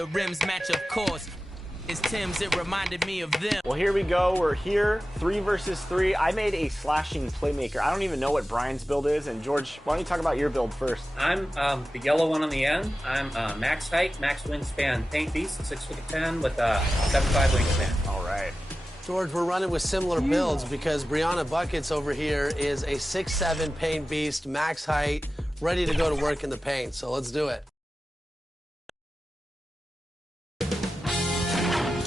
The rims match, of course. It's Tim's, it reminded me of them. Well, here we go. We're here, 3 versus 3. I made a slashing playmaker. I don't even know what Brian's build is. And George, why don't you talk about your build first? I'm the yellow one on the end. I'm max height, max wingspan, paint beast, 6'10" with a 7'5" wingspan. All right. George, we're running with similar builds because Brianna Buckets over here is a 6'7" paint beast, max height, ready to go to work in the paint. So let's do it.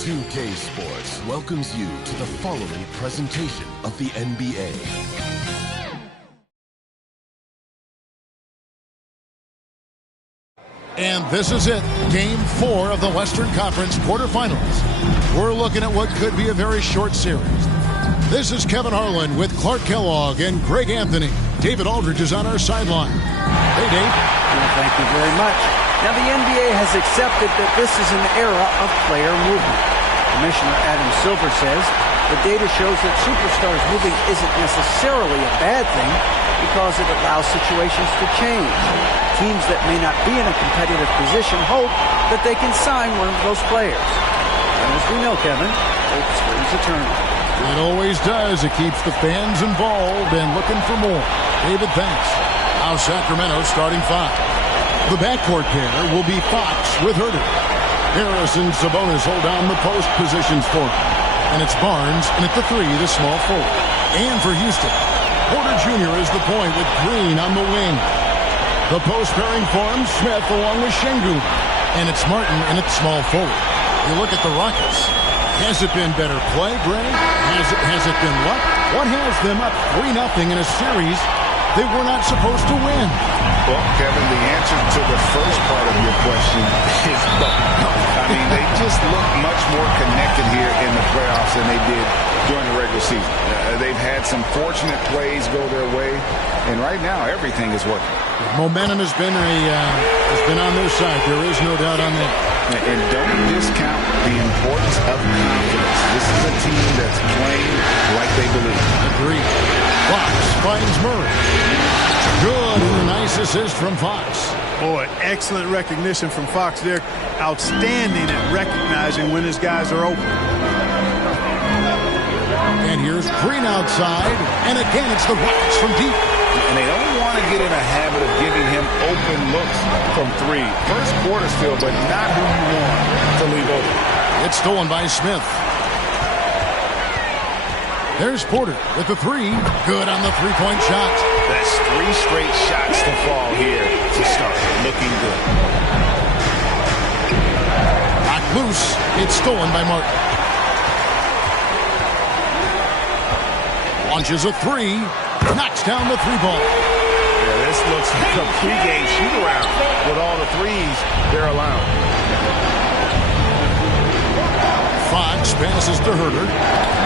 2K Sports welcomes you to the following presentation of the NBA. And this is it, Game 4 of the Western Conference Quarterfinals. We're looking at what could be a very short series. This is Kevin Harlan with Clark Kellogg and Greg Anthony. David Aldridge is on our sideline. Hey, Dave. Well, thank you very much. Now, the NBA has accepted that this is an era of player movement. Commissioner Adam Silver says the data shows that superstars moving isn't necessarily a bad thing because it allows situations to change. Teams that may not be in a competitive position hope that they can sign one of those players. And as we know, Kevin, hope springs eternal. It always does. It keeps the fans involved and looking for more. David, thanks. Now Sacramento starting 5. The backcourt pair will be Fox with Herter. Harris and Sabonis hold down the post positions for him. And it's Barnes, and at the 3, the small forward. And for Houston, Porter Jr. is the point with Green on the wing. The post pairing forms Smith along with Şengün. And it's Martin, and it's small forward. You look at the Rockets. Has it been better play, Greg? Has it been luck? What has them up 3-0 in a series they were not supposed to win? Well, Kevin, the answer to the first part of your question is luck. I mean, they just look much more connected here in the playoffs than they did during the regular season. They've had some fortunate plays go their way, and right now everything is working. Momentum has been on their side. There is no doubt on that. And don't discount the importance of confidence. This is a team that's playing like they believe. Agreed. Fox finds Murray. Good, and a nice assist from Fox. Boy, excellent recognition from Fox there. Outstanding at recognizing when his guys are open. And here's Green outside, and again it's the Rockets from deep. And they don't want to get in a habit of giving him open looks from 3. First quarter still, but not who you want to leave open. It's stolen by Smith. There's Porter with the 3. Good on the three-point shot. That's 3 straight shots to fall here to start. Looking good. Knocked loose. It's stolen by Martin. Launches a 3. Knocks down the 3-ball. Yeah, this looks like a pregame shoot-around with all the 3s they're allowing. Fox passes to Herter.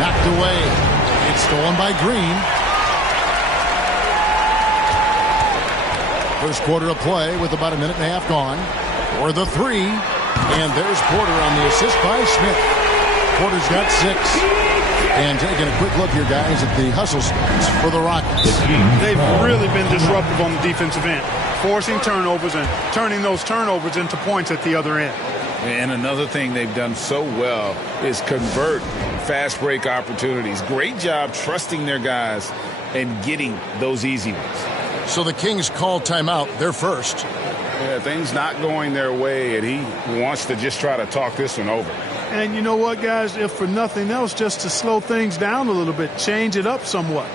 Knocked away. It's stolen by Green. First quarter of play with about a minute and a half gone. For the 3. And there's Porter on the assist by Smith. Porter's got 6. And taking a quick look here, guys, at the hustle stats for the Rockets. They've really been disruptive on the defensive end, forcing turnovers and turning those turnovers into points at the other end. And another thing they've done so well is convert fast break opportunities. Great job trusting their guys and getting those easy ones. So the Kings call timeout. They're first. Yeah, things not going their way, and he wants to just try to talk this one over. And you know what, guys? If for nothing else, just to slow things down a little bit, change it up somewhat.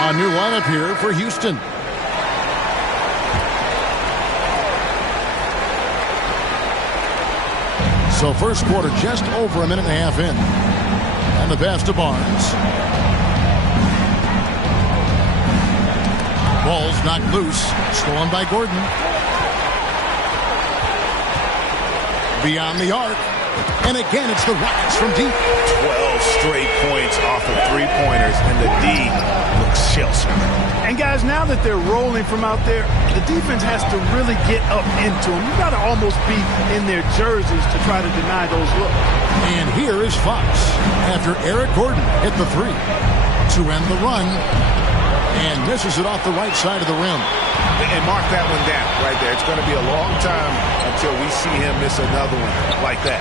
A new lineup here for Houston. So first quarter just over a minute and a half in. And the pass to Barnes. Ball's knocked loose. Stolen by Gordon. Beyond the arc. And again, it's the Rockets from deep. 12 straight And guys, now that they're rolling from out there, the defense has to really get up into them. You got to almost be in their jerseys to try to deny those looks. And here is Fox after Eric Gordon hit the three to end the run and misses it off the right side of the rim. And mark that one down right there. It's going to be a long time until we see him miss another one like that.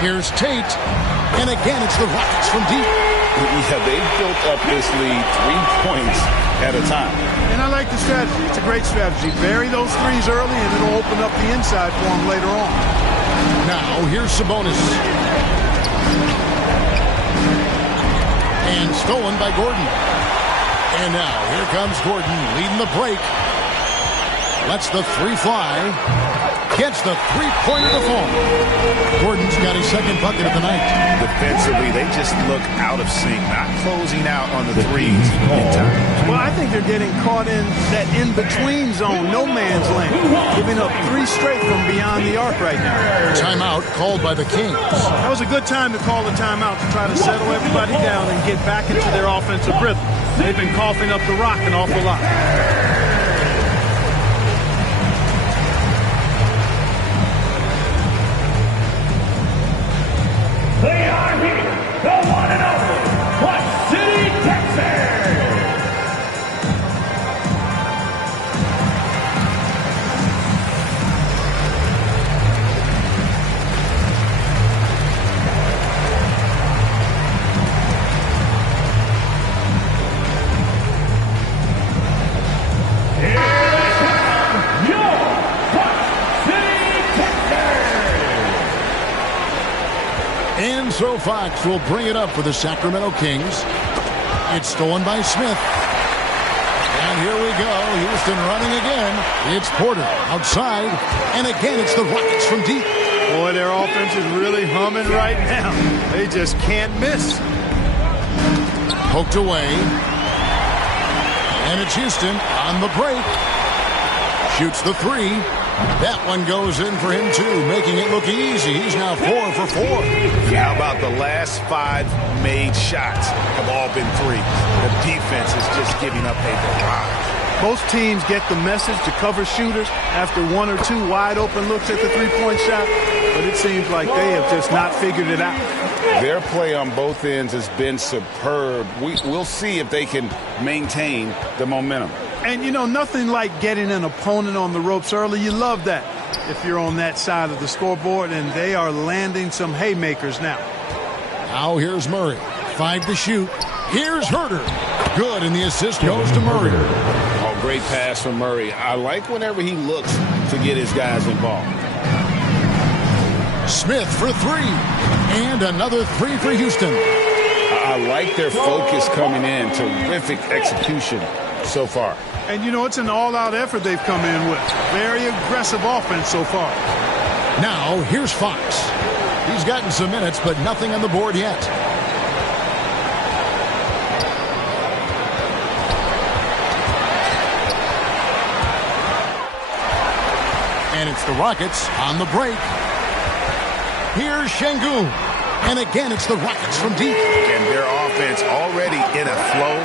Here's Tate, and again it's the Rockets from deep. Yeah, they've built up this lead 3 points at a time. And I like the strategy. It's a great strategy. Bury those threes early, and it'll open up the inside for them later on. Now, here's Sabonis. And stolen by Gordon. And now, here comes Gordon leading the break. Lets the three fly. Gets the three-pointer to fall. Gordon's got his second bucket of the night. Defensively, they just look out of sync, not closing out on the threes in time. Well, I think they're getting caught in that in-between zone, no man's land, giving up 3 straight from beyond the arc right now. Timeout called by the Kings. That was a good time to call a timeout to try to settle everybody down and get back into their offensive rhythm. They've been coughing up the rock an awful lot. They are here, the one and only Clutch City, Texas. Here they come, your Clutch City, Texas. And so Fox will bring it up for the Sacramento Kings. It's stolen by Smith. And here we go. Houston running again. It's Porter outside. And again, it's the Rockets from deep. Boy, their offense is really humming right now. They just can't miss. Poked away. And it's Houston on the break. Shoots the three. That one goes in for him, too, making it look easy. He's now 4 for 4. How about the last 5 made shots have all been threes? The defense is just giving up a barrage. Most teams get the message to cover shooters after 1 or 2 wide-open looks at the three-point shot, but it seems like they have just not figured it out. Their play on both ends has been superb. We'll see if they can maintain the momentum. And, you know, nothing like getting an opponent on the ropes early. You love that if you're on that side of the scoreboard, and they are landing some haymakers now. Now here's Murray. 5 to shoot. Here's Herter. Good, and the assist goes to Murray. Oh, great pass from Murray. I like whenever he looks to get his guys involved. Smith for 3. And another 3 for Houston. I like their focus coming in. Terrific execution so far. And, you know, it's an all-out effort they've come in with. Very aggressive offense so far. Now, here's Fox. He's gotten some minutes, but nothing on the board yet. And it's the Rockets on the break. Here's Şengün. And again, it's the Rockets from deep. And their offense already in a flow.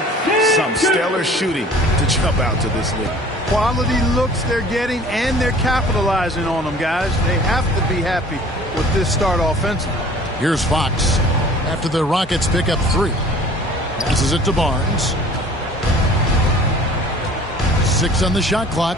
Some stellar shooting to jump out to this league. Quality looks they're getting, and they're capitalizing on them, guys. They have to be happy with this start offensively. Here's Fox after the Rockets pick up 3. Passes it to Barnes. 6 on the shot clock.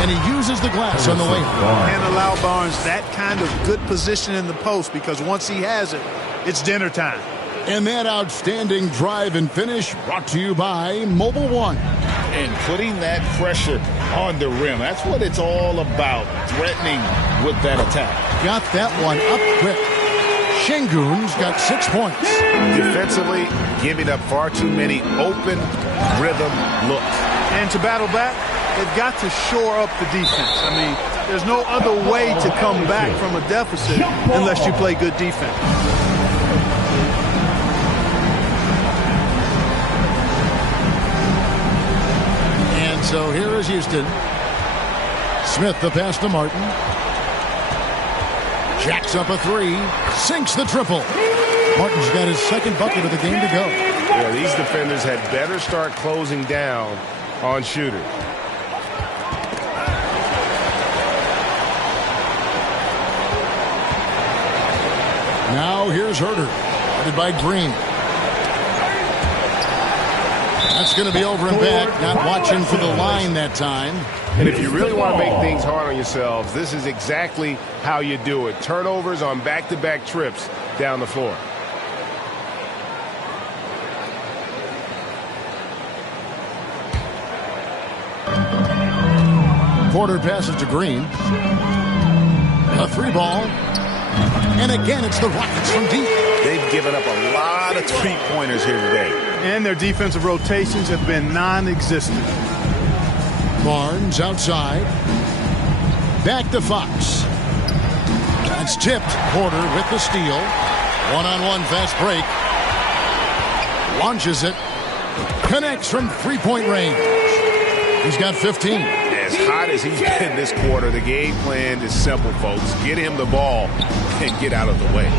And he uses the glass on the way. And allow Barnes that kind of good position in the post, because once he has it, it's dinner time. And that outstanding drive and finish brought to you by Mobile One. And putting that pressure on the rim. That's what it's all about, threatening with that attack. Got that one up quick. Şengün's got 6 points. Defensively, giving up far too many open rhythm looks. And to battle back, they've got to shore up the defense. I mean, there's no other way to come back from a deficit unless you play good defense. And so here is Houston. Smith the pass to Martin. Jacks up a three. Sinks the triple. Martin's got his second bucket of the game to go. Yeah, these defenders had better start closing down on shooters. Now here's Herter, guarded by Green. That's going to be over and back. Not watching for the line that time. And if you really want to make things hard on yourselves, this is exactly how you do it. Turnovers on back-to-back trips down the floor. Porter passes to Green. A three ball. And again, it's the Rockets from deep. They've given up a lot of three-pointers here today. And their defensive rotations have been non-existent. Barnes outside. Back to Fox. That's tipped. Porter with the steal. One-on-one fast break. Launches it. Connects from three-point range. He's got 15. As hot as he's been this quarter, the game plan is simple, folks. Get him the ball and get out of the way.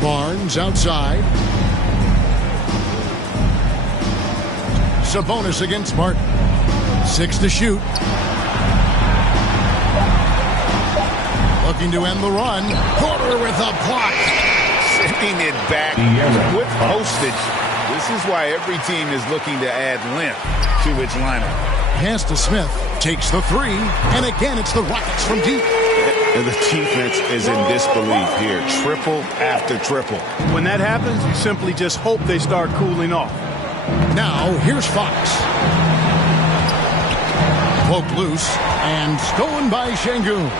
Barnes outside. Sabonis against Martin. 6 to shoot. Looking to end the run. Porter with a block. Sending it back with postage. This is why every team is looking to add length to its lineup. Pass to Smith. Takes the three. And again, it's the Rockets from deep. And the defense is in disbelief here. Triple after triple. When that happens, you simply just hope they start cooling off. Now, here's Fox. Poked loose and stolen by Şengün.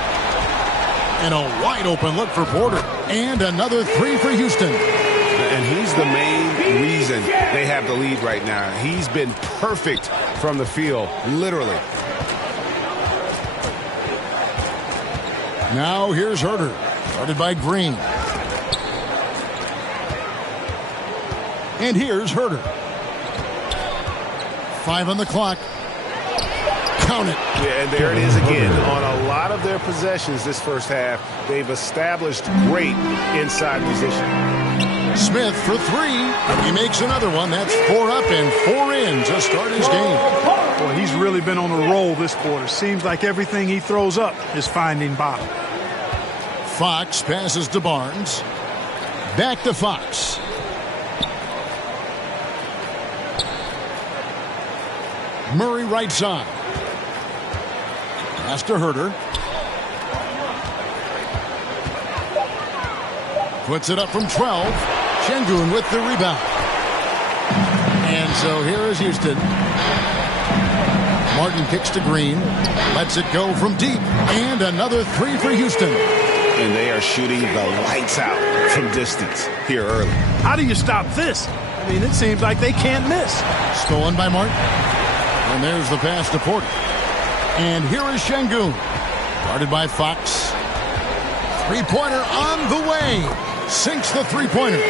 And a wide open look for Porter. And another three for Houston. And he's the main reason they have the lead right now. He's been perfect from the field, literally. Now here's Herter, guarded by Green. And here's Herter. 5 on the clock. Count it. Yeah, and there it is again. On a lot of their possessions this first half, they've established great inside position. Smith for three. He makes another one. That's 4 up and 4 in to start his game. Boy, he's really been on a roll this quarter. Seems like everything he throws up is finding bottom. Fox passes to Barnes. Back to Fox. Murray right side. Pass to Herter. Puts it up from 12. Şengün with the rebound. And so here is Houston. Martin kicks to Green. Lets it go from deep. And another three for Houston. And they are shooting the lights out from distance here early. How do you stop this? I mean, it seems like they can't miss. Stolen by Martin. And there's the pass to Porter. And here is Şengün. Guarded by Fox. Three-pointer on the way. Sinks the three-pointer.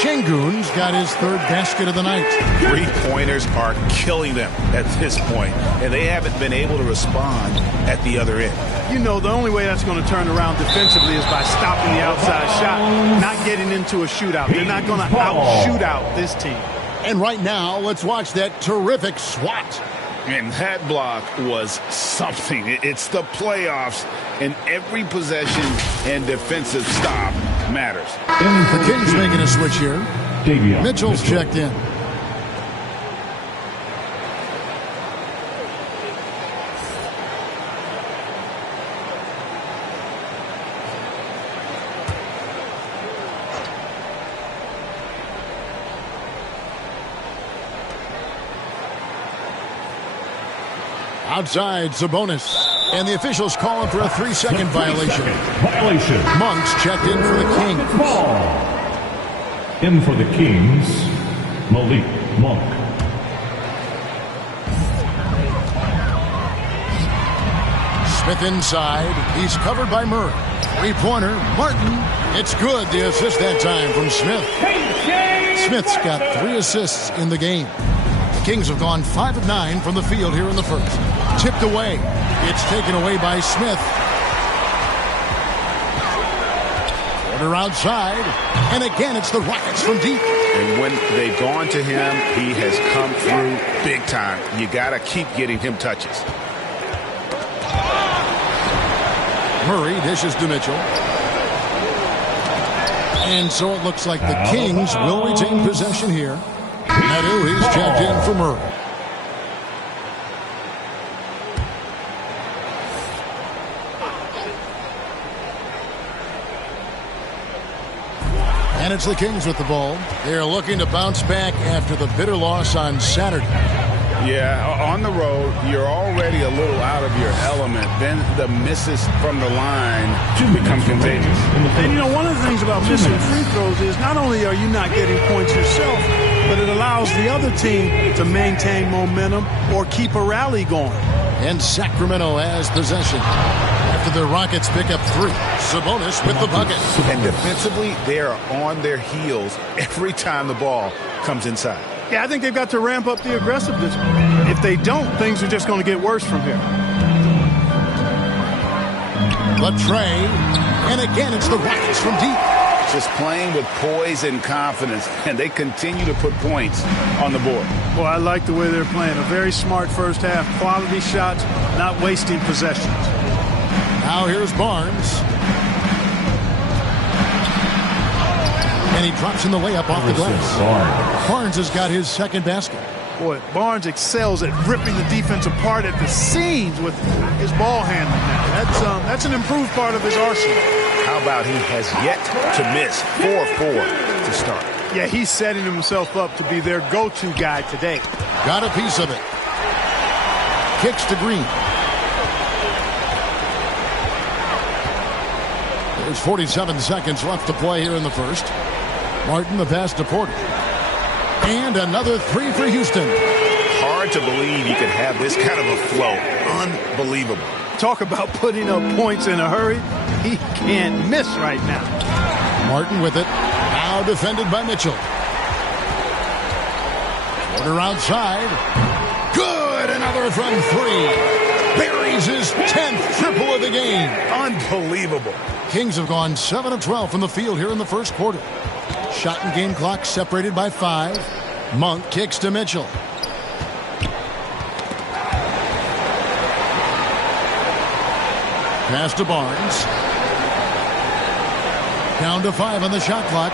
Şengün's got his third basket of the night. Three-pointers are killing them at this point, and they haven't been able to respond at the other end. You know, the only way that's going to turn around defensively is by stopping the outside shot, not getting into a shootout. They're not going to out-shoot out this team. And right now, let's watch that terrific swat. And that block was something. It's the playoffs, and every possession and defensive stop matters. The Kings making a switch here. Mitchell's checked in. Outside, Sabonis. And the officials calling for a 3-second violation. Monk's checked in for the Kings. In for the Kings, Malik Monk. Smith inside. He's covered by Murray. Three-pointer, Martin. It's good. The assist that time from Smith. Smith's got 3 assists in the game. Kings have gone 5 of 9 from the field here in the first. Tipped away. It's taken away by Smith. Quarter outside. And again, it's the Rockets from deep. And when they've gone to him, he has come through big time. You got to keep getting him touches. Murray dishes to Mitchell. And so it looks like the Kings will retain possession here. Meadow, he's checked in for Murray. And it's the Kings with the ball. They're looking to bounce back after the bitter loss on Saturday. Yeah, on the road, you're already a little out of your element. Then the misses from the line become contagious. And, you know, one of the things about missing free throws is not only are you not getting points yourself, but it allows the other team to maintain momentum or keep a rally going. And Sacramento has possession after the Rockets pick up 3. Sabonis with the bucket. And defensively, they are on their heels every time the ball comes inside. Yeah, I think they've got to ramp up the aggressiveness. If they don't, things are just going to get worse from here. Latrey, and again, it's the Rockets from deep. Just playing with poise and confidence, and they continue to put points on the board. Boy, I like the way they're playing. A very smart first half. Quality shots, not wasting possessions. Now here's Barnes. And he drops in the layup off the glass. Barnes has got his second basket. Boy, Barnes excels at ripping the defense apart at the seams with his ball handling now. That's an improved part of his arsenal. How about he has yet to miss 4-4 to start? Yeah, he's setting himself up to be their go-to guy today. Got a piece of it. Kicks to Green. There's 47 seconds left to play here in the first. Martin, the pass to Porter. And another 3 for Houston. Hard to believe you could have this kind of a flow. Unbelievable. Talk about putting up points in a hurry. He can't miss right now. Martin with it. Now defended by Mitchell. Porter outside. Good. Another from 3. Buries his 10th triple of the game. Unbelievable. Kings have gone 7 of 12 from the field here in the first quarter. Shot and game clock separated by 5. Monk kicks to Mitchell. Pass to Barnes. Down to 5 on the shot clock.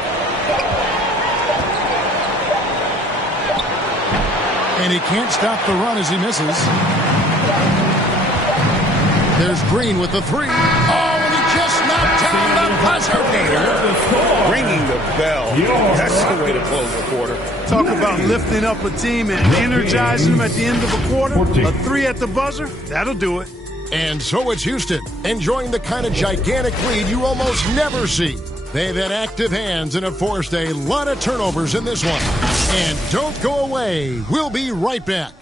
And he can't stop the run as he misses. There's Green with the 3. Oh, and he just knocked down the buzzer beater. Ringing the bell. That's the way to close the quarter. Talk about lifting up a team and energizing them at the end of a quarter. A 3 at the buzzer, that'll do it. And so it's Houston, enjoying the kind of gigantic lead you almost never see. They've had active hands and have forced a lot of turnovers in this one. And don't go away. We'll be right back.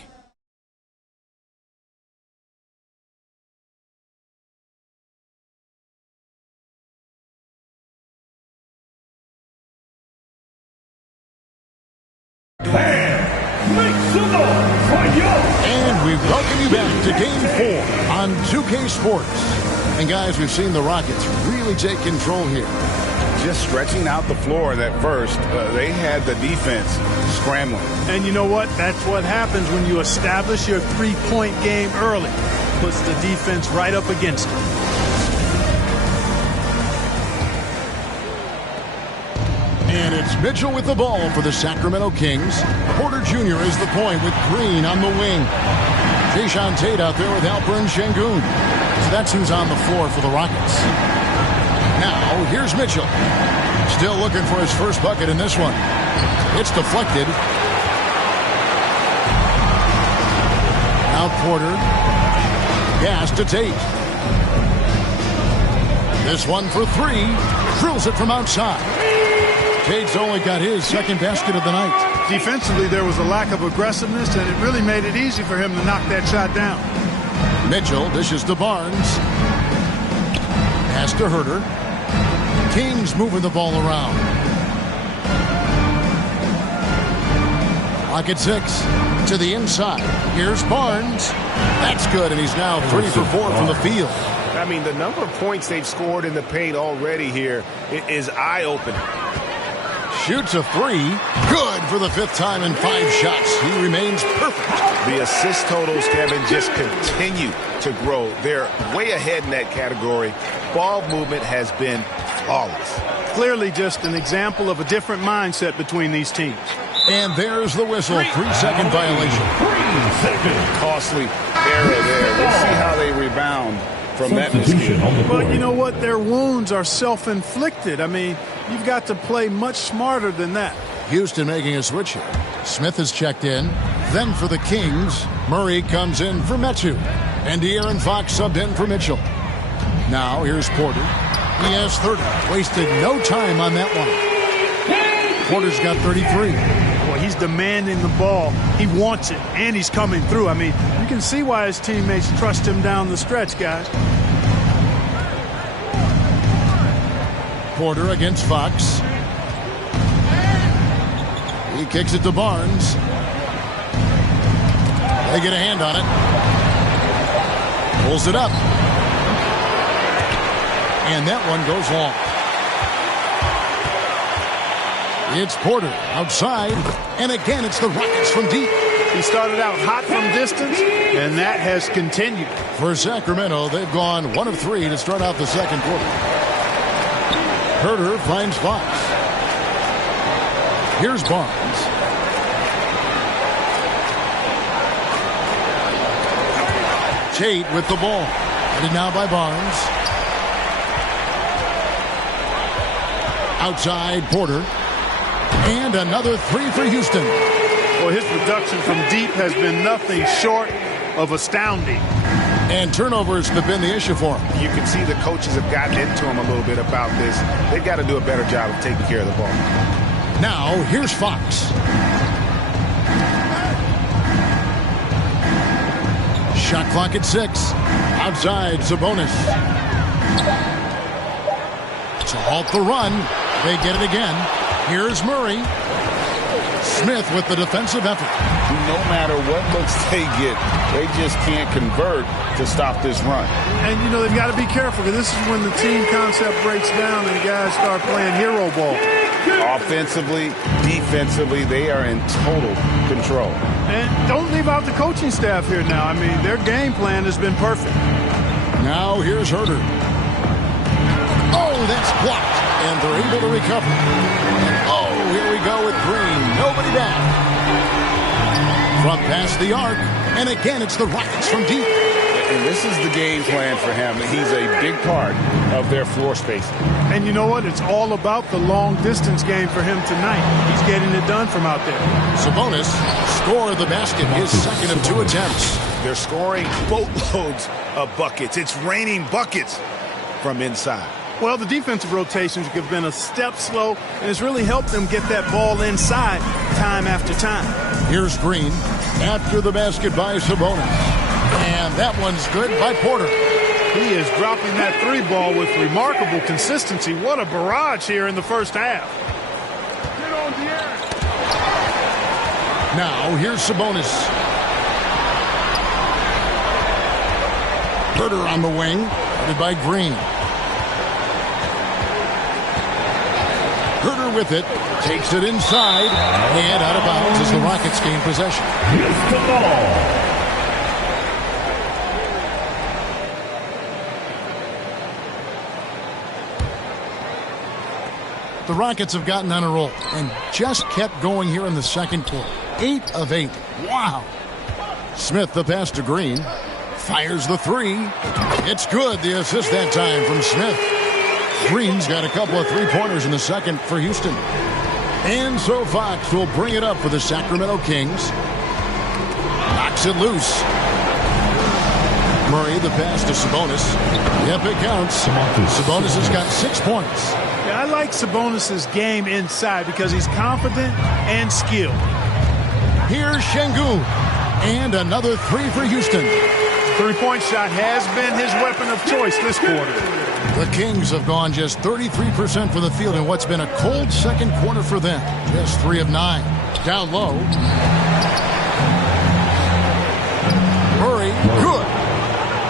And we welcome you back to Game 4 on 2K Sports. And guys, we've seen the Rockets really take control here. Just stretching out the floor in that first, they had the defense scrambling. And you know what? That's what happens when you establish your three-point game early. Puts the defense right up against it. And it's Mitchell with the ball for the Sacramento Kings. Porter Jr. is the point with Green on the wing. Jayshawn Tate out there with Alperen Şengün. So that's who's on the floor for the Rockets. Now, here's Mitchell. Still looking for his first bucket in this one. It's deflected. Now Porter. Pass to Tate. This one for 3. Drills it from outside. Tate's only got his second basket of the night. Defensively, there was a lack of aggressiveness, and it really made it easy for him to knock that shot down. Mitchell dishes to Barnes. Pass to Herter. Kings moving the ball around. Rocket 6. To the inside. Here's Barnes. That's good, and he's now 3 for 4 from the field. I mean, the number of points they've scored in the paint already here is eye-opening. Shoots a 3. Good for the 5th time in 5 shots. He remains perfect. The assist totals, Kevin, just continue to grow. They're way ahead in that category. Ball movement has been flawless. Clearly just an example of a different mindset between these teams. And there's the whistle. 3-second violation. 3 seconds. Costly error there. We'll see how they rebound from that mistake. But you know what? Their wounds are self-inflicted. I mean, you've got to play much smarter than that. Houston making a switch here. Smith has checked in. Then for the Kings, Murray comes in for Metu. And De'Aaron Fox subbed in for Mitchell. Now here's Porter. He has 30. Wasted no time on that one. Porter's got 33. Well, he's demanding the ball. He wants it, and he's coming through. I mean, you can see why his teammates trust him down the stretch, guys. Porter against Fox. He kicks it to Barnes. They get a hand on it. Pulls it up. And that one goes long. It's Porter outside. And again, it's the Rockets from deep. He started out hot from distance, and that has continued. For Sacramento, they've gone 1 of 3 to start out the second quarter. Herter finds Fox. Here's Barnes. Tate with the ball. Headed now by Barnes. Outside Porter. And another 3 for Houston. Well, his production from deep has been nothing short of astounding. And turnovers have been the issue for him. You can see the coaches have gotten into him a little bit about this. They've got to do a better job of taking care of the ball. Now, here's Fox. Shot clock at 6. Outside, Sabonis. To halt the run. They get it again. Here's Murray. Smith with the defensive effort. No matter what looks they get, they just can't convert to stop this run. And, you know, they've got to be careful, because this is when the team concept breaks down and guys start playing hero ball. Offensively, defensively, they are in total control. And don't leave out the coaching staff here now. I mean, their game plan has been perfect. Now here's Herter. Oh, that's blocked. And they're able to recover. Oh, here we go with Green. Nobody down. From past the arc. And again, it's the Rockets from deep. And this is the game plan for him. He's a big part of their floor spacing. And you know what? It's all about the long distance game for him tonight. He's getting it done from out there. Sabonis scored the basket, his second of 2 attempts. They're scoring boatloads of buckets. It's raining buckets from inside. Well, the defensive rotations have been a step slow, and it's really helped them get that ball inside time after time. Here's Green after the basket by Sabonis. And that one's good by Porter. He is dropping that 3 ball with remarkable consistency. What a barrage here in the first half. Now, here's Sabonis. Herter on the wing, headed by Green. Herter with it, takes it inside, and out of bounds as the Rockets gain possession. Here's the ball. The Rockets have gotten on a roll and just kept going here in the second quarter. 8 of 8. Wow. Smith, the pass to Green. Fires the 3. It's good. The assist that time from Smith. Green's got a couple of 3-pointers in the second for Houston. And so Fox will bring it up for the Sacramento Kings. Knocks it loose. Murray, the pass to Sabonis. Yep, it counts. Sabonis has got 6 points. Yeah, I like Sabonis' game inside because he's confident and skilled. Here's Şengün. And another 3 for Houston. 3-point shot has been his weapon of choice this quarter. The Kings have gone just 33% from the field in what's been a cold second quarter for them. Just 3 of 9. Down low.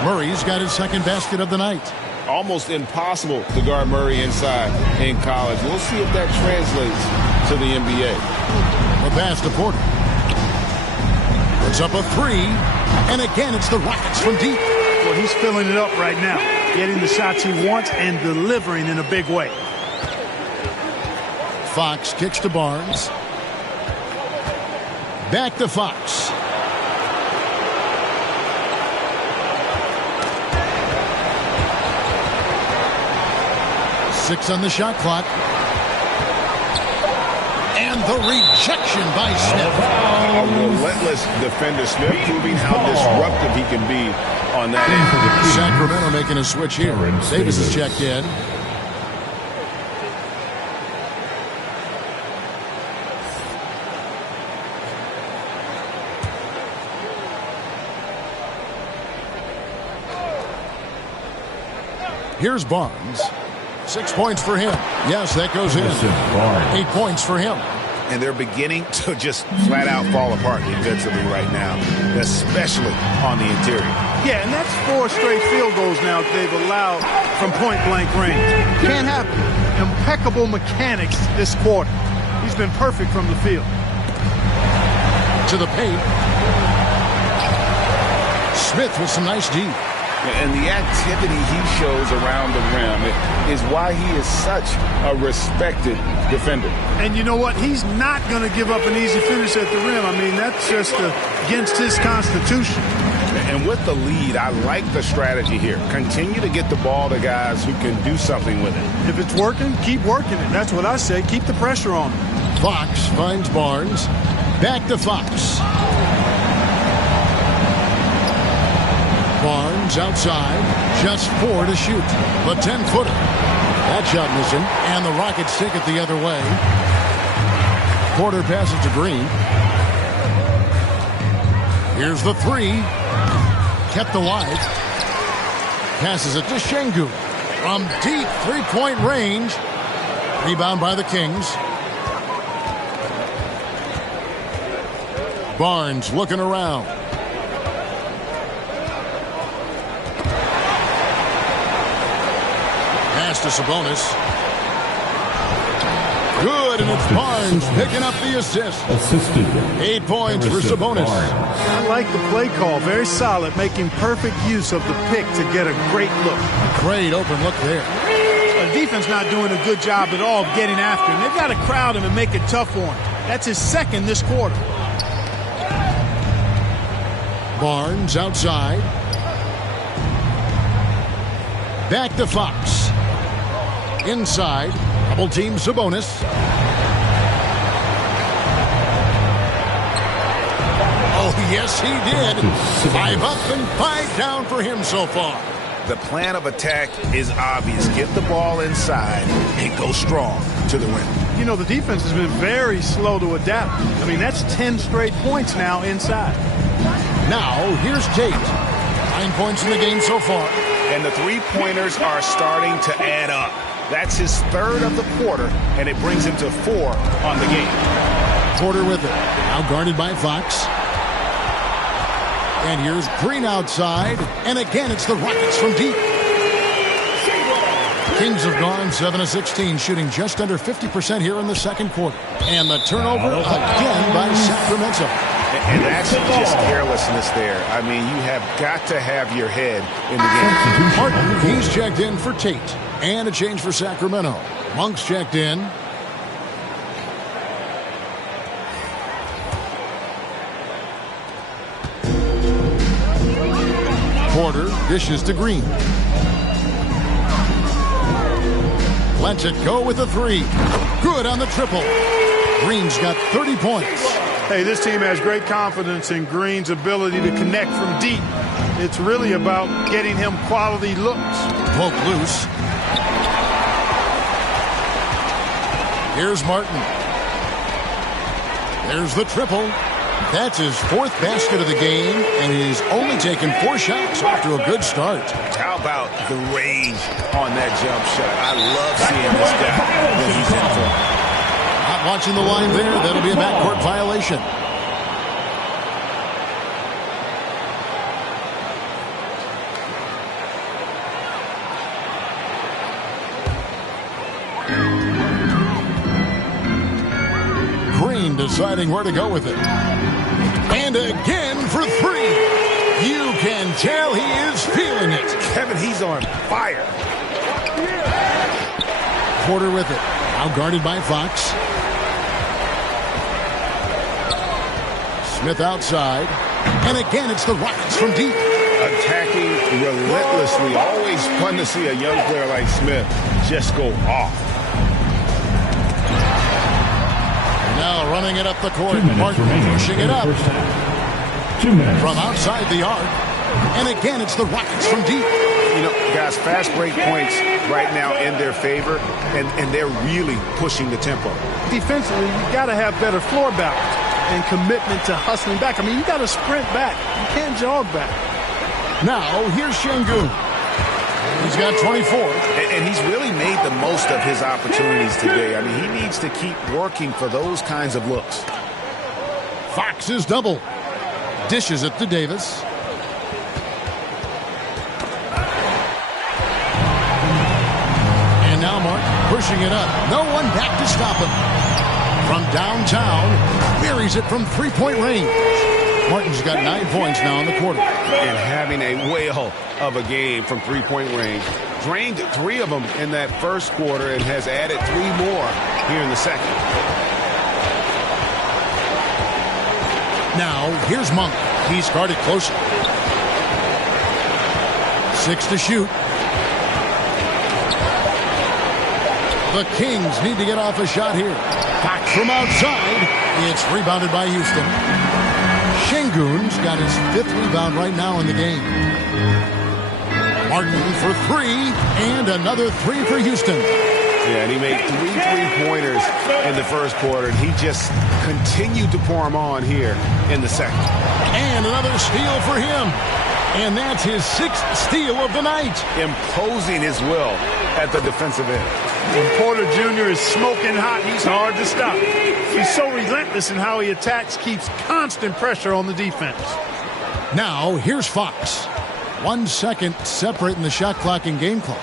Murray's got his second basket of the night. Almost impossible to guard Murray inside in college. We'll see if that translates to the NBA. The pass to Porter. Puts up a three, and again it's the Rockets from deep. Well, he's filling it up right now, getting the shots he wants and delivering in a big way. Fox kicks to Barnes. Back to Fox. Six on the shot clock. And the rejection by Smith. A relentless defender. Smith proving how disruptive he can be on that end. Sacramento making a switch here. Davis is checked in. Here's Barnes. 6 points for him. Yes, that goes in. 8 points for him. And they're beginning to just flat out fall apart defensively right now, especially on the interior. Yeah, and that's 4 straight field goals now they've allowed from point-blank range. Can't happen. Impeccable mechanics this quarter. He's been perfect from the field. To the paint. Smith with some nice D. And the activity he shows around the rim is why he is such a respected defender. And you know what? He's not going to give up an easy finish at the rim. I mean, that's just against his constitution. And with the lead, I like the strategy here. Continue to get the ball to guys who can do something with it. If it's working, keep working it. That's what I say. Keep the pressure on him. Fox finds Barnes. Back to Fox. Barnes outside, just 4 to shoot. The 10-footer. That shot missing, and the Rockets take it the other way. Porter passes to Green. Here's the 3. Kept alive. Passes it to Şengün. From deep three-point range. Rebound by the Kings. Barnes looking around. Pass to Sabonis. Good, and it's Barnes picking up the assist. 8 points for Sabonis. I like the play call. Very solid, making perfect use of the pick to get a great look. Great open look there. The defense not doing a good job at all of getting after him. They've got to crowd him and make it tough for him. That's his second this quarter. Barnes outside. Back to Fox. Inside. Double team Sabonis. Oh, yes, he did. 5 up and 5 down for him so far. The plan of attack is obvious. Get the ball inside and go strong to the rim. You know, the defense has been very slow to adapt. I mean, that's 10 straight points now inside. Now, here's Tate. 9 points in the game so far. And the three-pointers are starting to add up. That's his 3rd of the quarter, and it brings him to 4 on the game. Porter with it. Now guarded by Fox. And here's Green outside. And again, it's the Rockets from deep. Kings have gone 7 of 16, shooting just under 50% here in the second quarter. And the turnover again by Sacramento. And that's just carelessness there. I mean, you have got to have your head in the game. Martin, he's checked in for Tate. And a change for Sacramento. Monk's checked in. Porter dishes to Green. Lets it go with a 3. Good on the triple. Green's got 30 points. Hey, this team has great confidence in Green's ability to connect from deep. It's really about getting him quality looks. Poke loose. Here's Martin. There's the triple. That's his 4th basket of the game, and he's only taken 4 shots off to a good start. How about the range on that jump shot? I love seeing this guy when he's in form. Not watching the line there. That'll be a backcourt violation. deciding where to go with it. And again for three. You can tell he is feeling it. Kevin, he's on fire. Porter with it. Now guarded by Fox. Smith outside. And again, it's the Rockets from deep. Attacking relentlessly. Always fun to see a young player like Smith just go off. Now running it up the court. Martin pushing it up. 2 minutes. From outside the arc. And again, it's the Rockets from deep. You know, guys, fast break points right now in their favor, and they're really pushing the tempo. Defensively, you got to have better floor balance and commitment to hustling back. I mean, you got to sprint back. You can't jog back. Now, here's Şengün. He's got 24. And he's really made the most of his opportunities today. I mean, he needs to keep working for those kinds of looks. Fox is double. Dishes it to Davis. And now Martin pushing it up. No one back to stop him. From downtown, buries it from three-point range. Martin's got 9 points now in the quarter. And having a whale of a game from three-point range. Drained 3 of them in that first quarter and has added 3 more here in the second. Now, here's Monk. He's guarded closer. 6 to shoot. The Kings need to get off a shot here. Back from outside. It's rebounded by Houston. Şengün's got his 5th rebound right now in the game. Martin for 3, and another 3 for Houston. Yeah, and he made 3 3-pointers in the first quarter, and he just continued to pour them on here in the second. And another steal for him. And that's his 6th steal of the night. Imposing his will at the defensive end. When Porter Jr. is smoking hot, he's hard to stop. He's so relentless in how he attacks, keeps constant pressure on the defense. Now, here's Fox. 1 second separating the shot clock and game clock.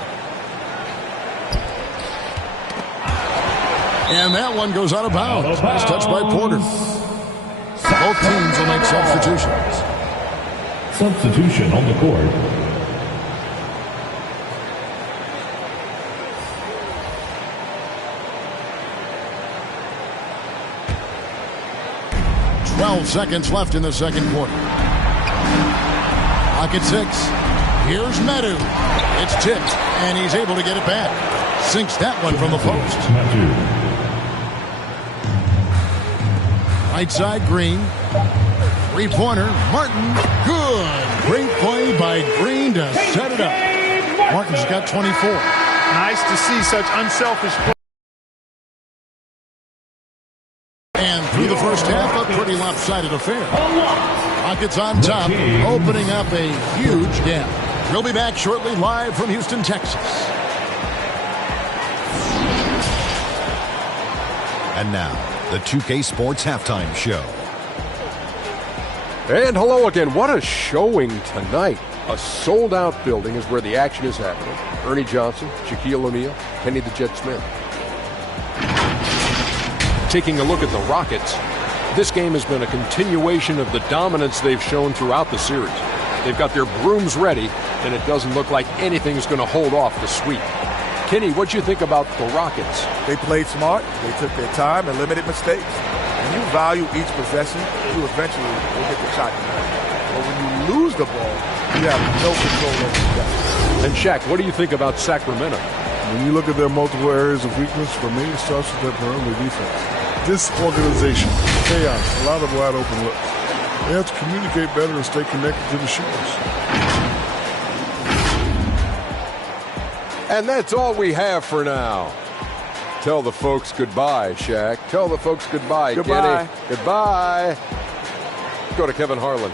And that one goes out of bounds. Nice touch by Porter. Both teams will make substitutions. Substitution on the court. Seconds left in the second quarter. Clock at 6. Here's Medu. It's tipped, and he's able to get it back. Sinks that one from the post. Right side, Green. 3-pointer, Martin. Good. Great play by Green to set it up. Martin's got 24. Nice to see such unselfish play. And through the first half, a pretty lopsided affair. Rockets on top, opening up a huge gap. We'll be back shortly, live from Houston, Texas. And now, the 2K Sports Halftime Show. And hello again. What a showing tonight. A sold-out building is where the action is happening. Ernie Johnson, Shaquille O'Neal, Kenny the Jet Smith. Taking a look at the Rockets, this game has been a continuation of the dominance they've shown throughout the series. They've got their brooms ready, and it doesn't look like anything's going to hold off the sweep. Kenny, what'd you think about the Rockets? They played smart, they took their time and limited mistakes. When you value each possession, you eventually will get the shot. But when you lose the ball, you have no control over the game. And Shaq, what do you think about Sacramento? When you look at their multiple areas of weakness, for me, it starts with their perimeter defense. Disorganization, chaos, a lot of wide open looks. They have to communicate better and stay connected to the shooters. And that's all we have for now. Tell the folks goodbye, Shaq. Tell the folks goodbye, Goodbye. Kenny. Goodbye. Go to Kevin Harlan.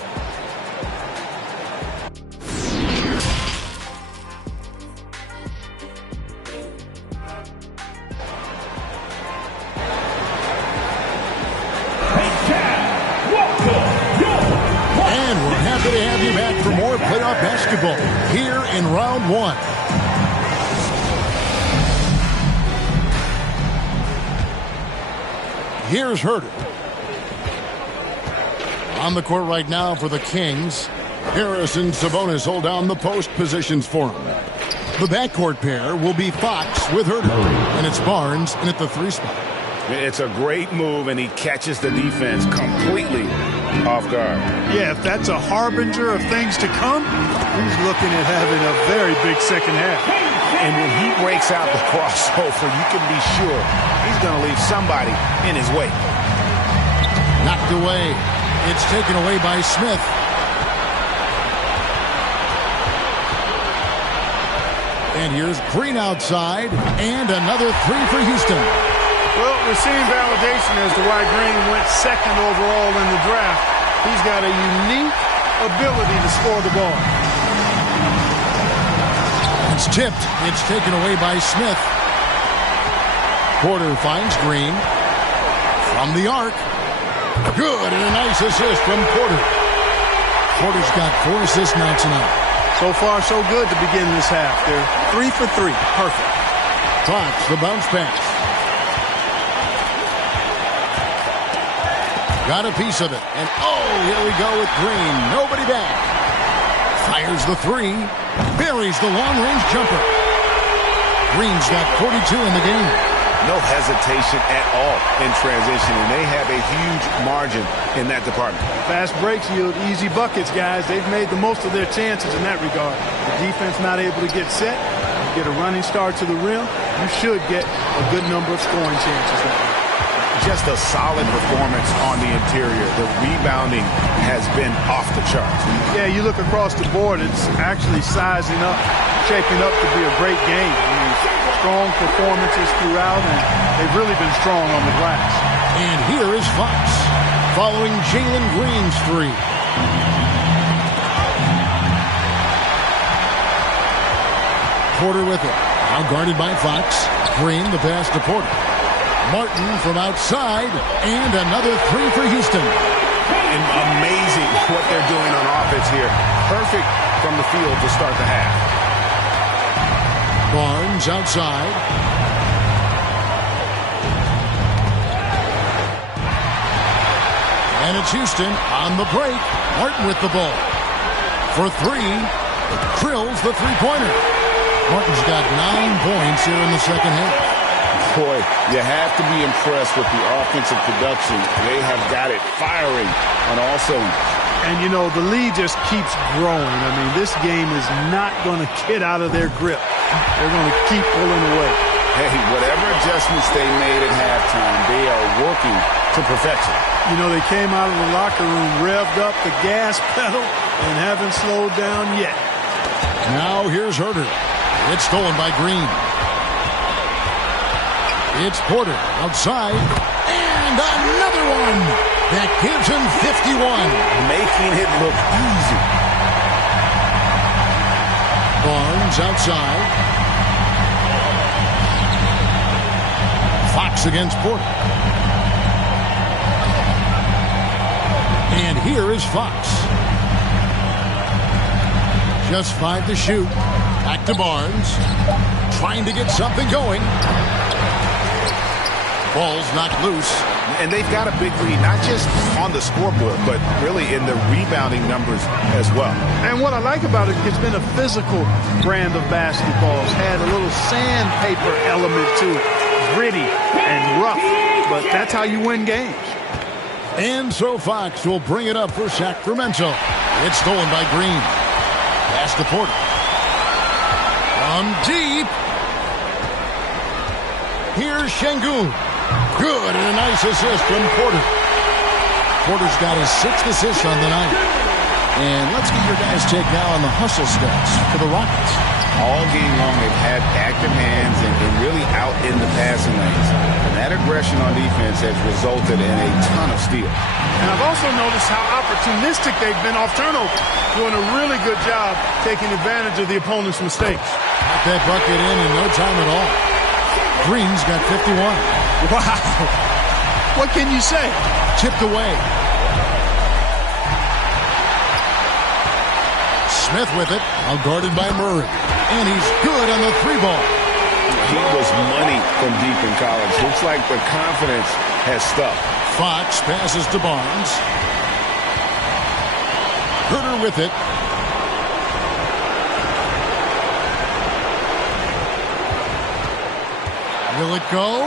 And we're happy to have you back for more playoff basketball here in round 1. Here's Herter. On the court right now for the Kings, Harris and Sabonis hold down the post positions for him. The backcourt pair will be Fox with Herter, and it's Barnes in at the 3 spot. It's a great move, and he catches the defense completely off guard. Yeah, if that's a harbinger of things to come, he's looking at having a very big second half. And when he breaks out the crossover, you can be sure he's going to leave somebody in his way. Knocked away. It's taken away by Smith. And here's Green outside, and another 3 for Houston. Well, we're seeing validation as to why Green went second overall in the draft. He's got a unique ability to score the ball. It's tipped. It's taken away by Smith. Porter finds Green. From the arc. Good, and a nice assist from Porter. Porter's got 4 assists now tonight. So far, so good to begin this half. They're 3 for 3. Perfect. Fox, the bounce pass. Got a piece of it. And oh, here we go with Green. Nobody back. Fires the 3. Buries the long-range jumper. Green's got 42 in the game. No hesitation at all in transition, and they have a huge margin in that department. Fast breaks yield easy buckets, guys. They've made the most of their chances in that regard. The defense not able to get set, get a running start to the rim. You should get a good number of scoring chances that way. Just a solid performance on the interior. The rebounding has been off the charts. Yeah, you look across the board, it's actually sizing up, shaping up to be a great game. I mean, strong performances throughout, and they've really been strong on the glass. And here is Fox, following Jalen Green's 3. Porter with it. Now guarded by Fox. Green, the pass to Porter. Martin from outside, and another 3 for Houston. And amazing what they're doing on offense here. Perfect from the field to start the half. Barnes outside. And it's Houston on the break. Martin with the ball. For 3, drills the 3-pointer. Martin's got 9 points here in the second half. Boy, you have to be impressed with the offensive production. They have got it firing on all cylinders. And, you know, the lead just keeps growing. I mean, this game is not going to get out of their grip. They're going to keep pulling away. Hey, whatever adjustments they made at halftime, they are working to perfection. You know, they came out of the locker room, revved up the gas pedal, and haven't slowed down yet. Now here's Herter. It's stolen by Green. It's Porter outside, and another one that gives him 51. Making it look easy. Barnes outside. Fox against Porter. And here is Fox. Just 5 to shoot. Back to Barnes. Trying to get something going. Ball's knocked loose. And they've got a big lead, not just on the scoreboard, but really in the rebounding numbers as well. And what I like about it, it's been a physical brand of basketball. It's had a little sandpaper element to it. Gritty and rough, but that's how you win games. And so Fox will bring it up for Sacramento. It's stolen by Green. Pass to Porter. From deep. Here's Şengün. Good, and a nice assist from Porter. Porter's got his 6th assist on the night. And let's get your guys' take now on the hustle stats for the Rockets. All game long, they've had active hands and really out in the passing lanes. And that aggression on defense has resulted in a ton of steals. And I've also noticed how opportunistic they've been off turnover, doing a really good job taking advantage of the opponent's mistakes. Got that bucket in no time at all. Green's got 51. Wow. What can you say? Tipped away. Smith with it, now guarded by Murray. And he's good on the 3 ball. He was money from deep in college. Looks like the confidence has stuck. Fox passes to Barnes. Herder with it. Will it go?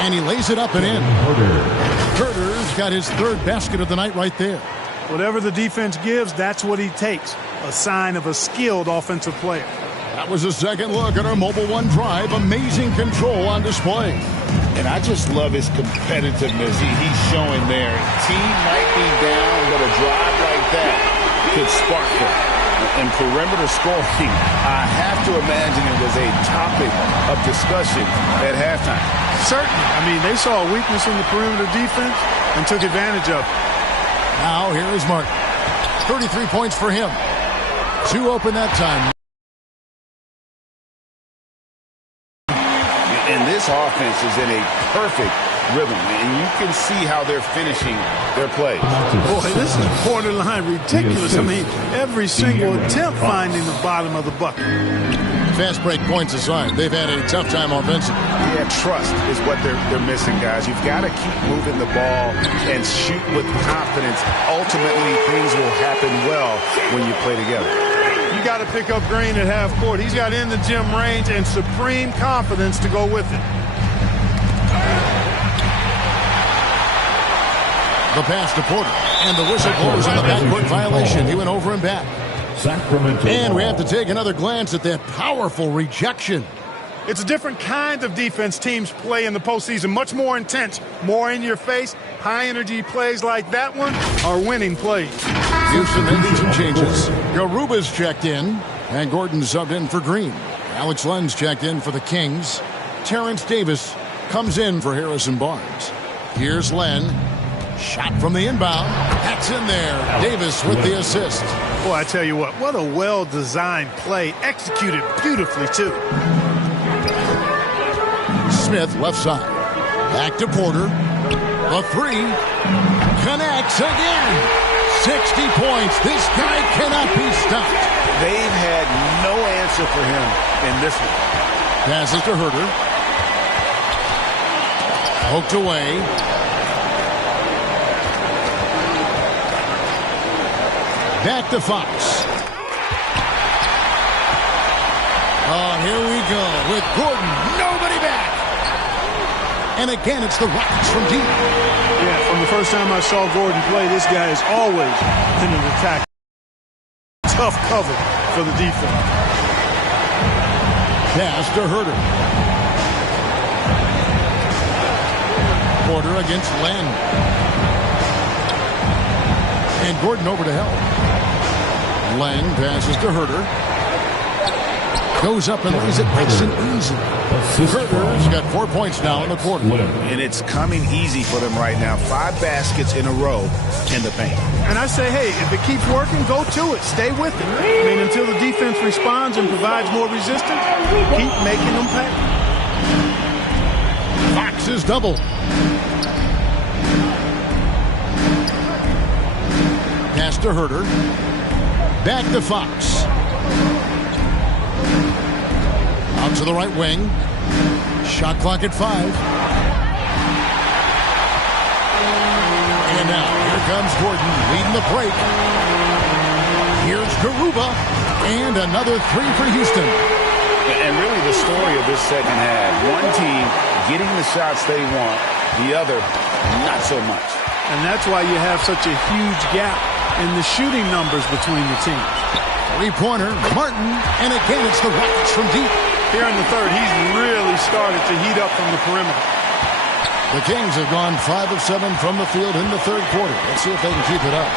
And he lays it up and in. Herder's got his third basket of the night right there. Whatever the defense gives, that's what he takes. A sign of a skilled offensive player. That was a second look at our Mobile One drive. Amazing control on display. And I just love his competitiveness he's showing there. Team might be down, but a drive like that could spark them. And perimeter scoring, I have to imagine it was a topic of discussion at halftime. Certainly. I mean, they saw a weakness in the perimeter defense and took advantage of it. Now here is Martin. 33 points for him. 2 open that time. And this offense is in a perfect rhythm, and you can see how they're finishing their plays. Boy, this is borderline ridiculous. I mean, every single attempt finding the bottom of the bucket. Fast break points aside, they've had a tough time offensively. Yeah, trust is what they're missing, guys. You've got to keep moving the ball and shoot with confidence. Ultimately, things will happen well when you play together. You got to pick up Green at half court. He's got in the gym range and supreme confidence to go with it. The pass to Porter, and the whistle blows on the backcourt violation. He went over and back. Sacramento. And we have to take another glance at that powerful rejection. It's a different kind of defense teams play in the postseason. Much more intense, more in your face. High-energy plays like that one are winning plays. Houston making some changes. Garuba's checked in, and Gordon subbed in for Green. Alex Len's checked in for the Kings. Terrence Davis comes in for Harrison Barnes. Here's Len. Shot from the inbound. That's in there. Davis with the assist. Boy, I tell you what a well-designed play. Executed beautifully, too. Smith left side. Back to Porter. The three. Connects again. 60 points. This guy cannot be stopped. They've had no answer for him in this one. Passes to Herder. Poked away. Back to Fox. Oh, here we go with Gordon. Nobody back. And again, it's the Rockets from deep. Yeah, from the first time I saw Gordon play, this guy is always in an attack. Tough cover for the defense. Pass to Herder. Porter against Len. And Gordon over to help. Len passes to Herder. Goes up and lays it nice and easy. Herder's got 4 points now in the quarter. And it's coming easy for them right now. 5 baskets in a row in the paint. And I say, hey, if it keeps working, go to it. Stay with it. I mean, until the defense responds and provides more resistance, keep making them pay. Fox is double. Pass to Herder. Back to Fox. Out to the right wing. Shot clock at 5. And now, here comes Gordon leading the break. Here's Garuba. And another 3 for Houston. And really the story of this second half. One team getting the shots they want. The other, not so much. And that's why you have such a huge gap in the shooting numbers between the teams. 3-pointer, Martin, and again it's the Rockets from deep. Here in the third, he's really started to heat up from the perimeter. The Kings have gone 5 of 7 from the field in the third quarter. Let's see if they can keep it up.